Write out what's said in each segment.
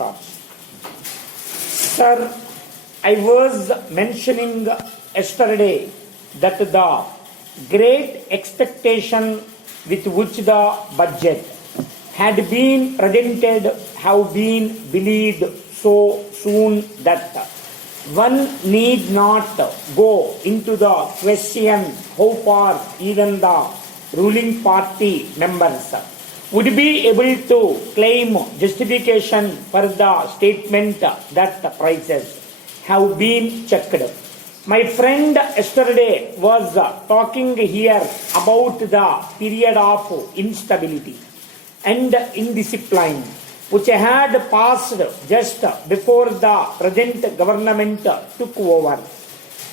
thoughts. Sir, I was mentioning yesterday that the great expectation with which the budget had been presented have been believed so soon that one need not go into the question how far even the ruling party members would be able to claim justification for the statement that prices have been checked. My friend yesterday was talking here about the period of instability and indiscipline which had passed just before the present government took over.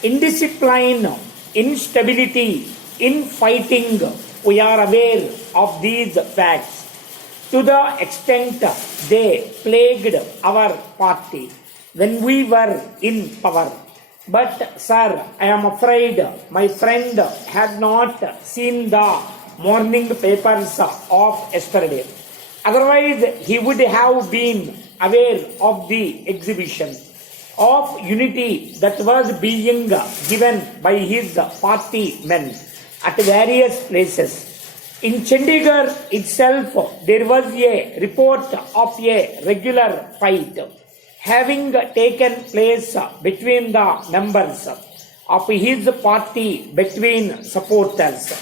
Indiscipline, instability, infighting, we are aware of these facts to the extent they plagued our party when we were in power. But sir, I am afraid my friend had not seen the morning papers of yesterday. Otherwise, he would have been aware of the exhibition of unity that was being given by his party men at various places. In Chandigarh itself, there was a report of a regular fight having taken place between the members of his party, between supporters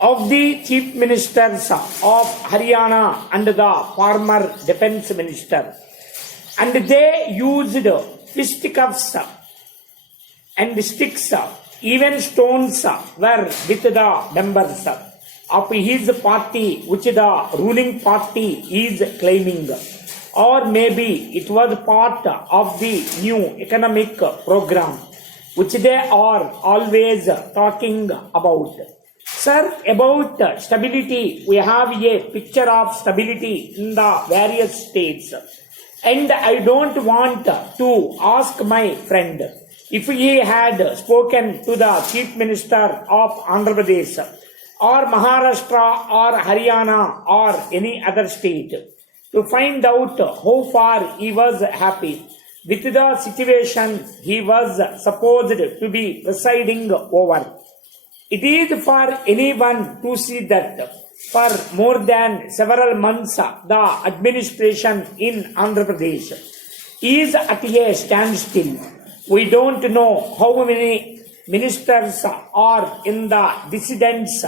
of the chief ministers of Haryana and the former defense minister. And they used fisticuffs and sticks, even stones were with the members of his party, which the ruling party is claiming. Or maybe it was part of the new economic program, which they are always talking about. Sir, about stability, we have a picture of stability in the various states. And I don't want to ask my friend if he had spoken to the Chief Minister of Andhra Pradesh or Maharashtra or Haryana or any other state to find out how far he was happy with the situation he was supposed to be presiding over. It is for anyone to see that for more than several months the administration in Andhra Pradesh is at a standstill. We don't know how many ministers are in the dissidents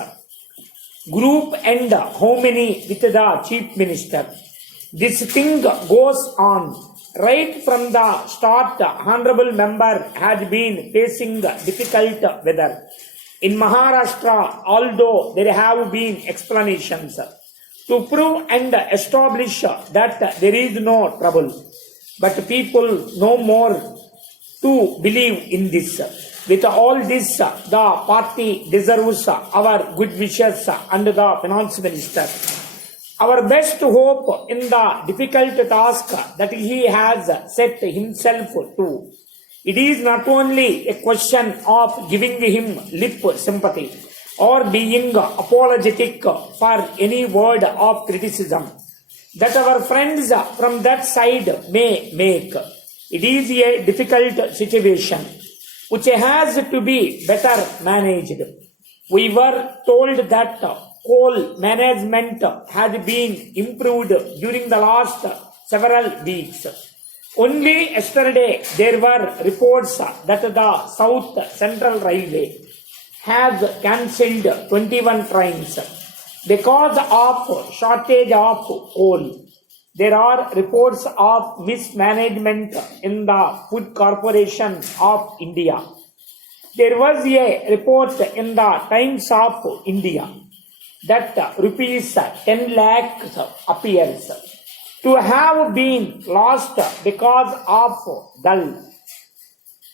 group and how many with the chief minister. This thing goes on. Right from the start, honorable member had been facing difficult weather. In Maharashtra, although there have been explanations to prove and establish that there is no trouble, but people no more to believe in this. With all this, the party deserves our good wishes and the finance minister. Our best hope in the difficult task that he has set himself to. It is not only a question of giving him lip sympathy or being apologetic for any word of criticism that our friends from that side may make. It is a difficult situation which has to be better managed. We were told that coal management had been improved during the last several weeks. Only yesterday there were reports that the South Central Railway has cancelled 21 trains because of shortage of coal. There are reports of mismanagement in the Food Corporation of India. There was a report in the Times of India that rupees 10 lakhs appears to have been lost because of dull,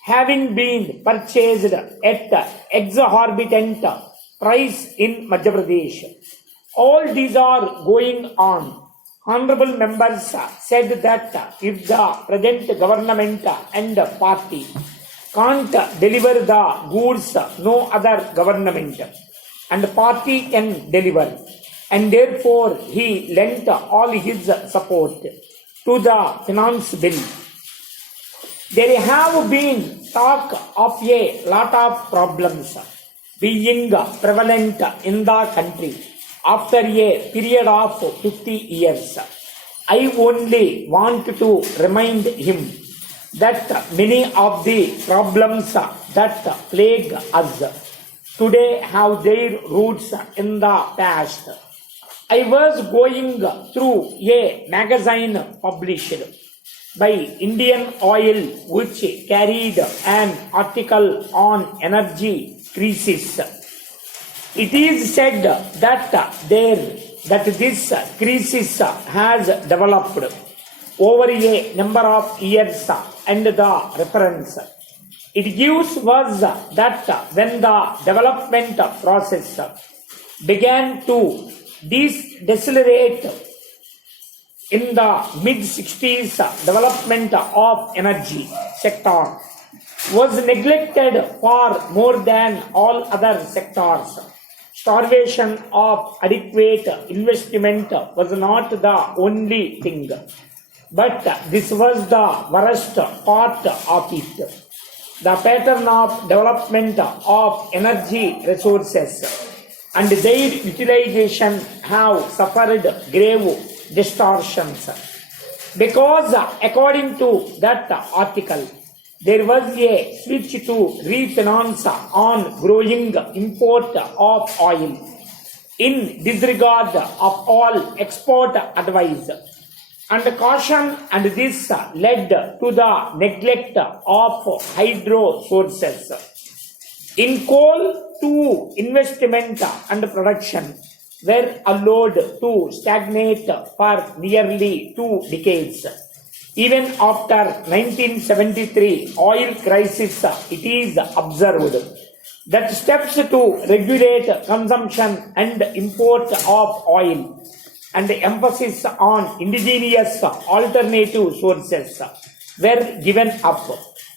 having been purchased at exorbitant price in Madhya Pradesh. All these are going on. Honorable members said that if the present government and party can't deliver the goods, no other government and party can deliver. And therefore he lent all his support. to the finance bill. There have been talk of a lot of problems being prevalent in the country after a period of 50 years. I only want to remind him that many of the problems that plague us today have their roots in the past. I was going through a magazine published by Indian Oil which carried an article on energy crisis. It is said that this crisis has developed over a number of years, and the reference it gives was that when the development process began to decelerate in the mid-60s, development of energy sector was neglected for more than all other sectors. Starvation of adequate investment was not the only thing, but this was the worst part of it. The pattern of development of energy resources and their utilization have suffered grave distortions, because according to that article, there was a switch to refinance on growing import of oil in disregard of all export advice and caution, and this led to the neglect of hydro sources. In coal, too, investment and production were allowed to stagnate for nearly 2 decades. Even after 1973 oil crisis, it is observed that steps to regulate consumption and import of oil and emphasis on indigenous alternative sources were given up.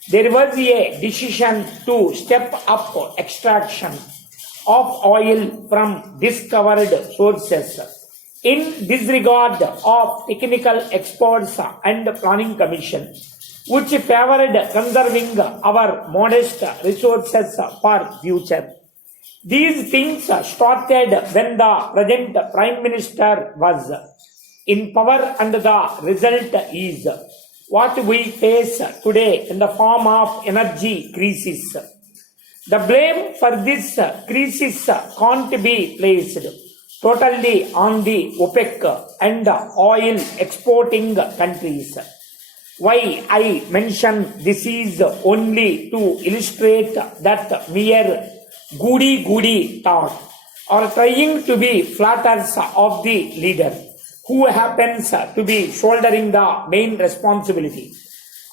There was a decision to step up extraction of oil from discovered sources in disregard of technical experts and planning commission, which favored conserving our modest resources for future. These things started when the present Prime Minister was in power, and the result is what we face today in the form of energy crisis. The blame for this crisis can't be placed totally on the OPEC and oil exporting countries. Why I mention this is only to illustrate that mere goody thought or trying to be flatters of the leader, who happens to be shouldering the main responsibility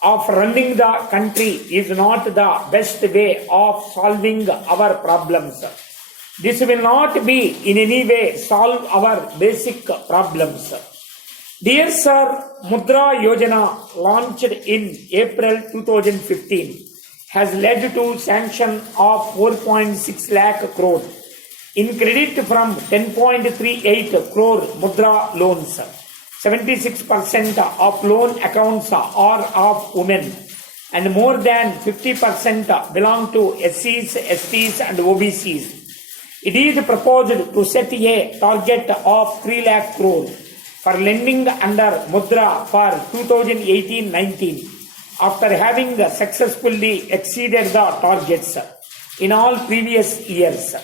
of running the country, is not the best way of solving our problems. This will not be in any way solve our basic problems. Dear Sir, Mudra Yojana, launched in April 2015, has led to sanction of 4.6 lakh crore in credit from 10.38 crore Mudra loans. 76% of loan accounts are of women, and more than 50% belong to SCs, STs and OBCs. It is proposed to set a target of 3 lakh crore for lending under Mudra for 2018-19, after having successfully exceeded the targets in all previous years.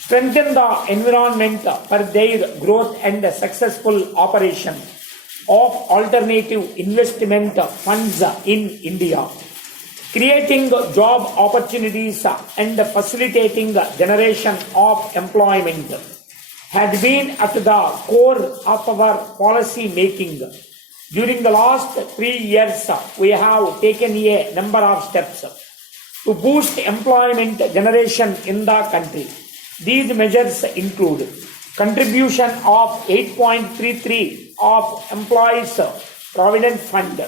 Strengthen the environment for their growth and successful operation of alternative investment funds in India, creating job opportunities and facilitating generation of employment had been at the core of our policy making. During the last 3 years, we have taken a number of steps to boost employment generation in the country. These measures include contribution of 8.33 of Employees Provident Fund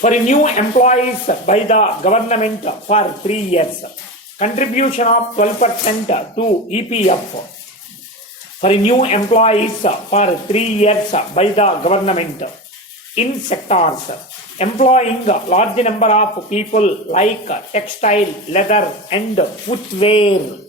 for new employees by the government for 3 years, contribution of 12% to EPF, for new employees for 3 years by the government in sectors employing large number of people like textile, leather and footwear.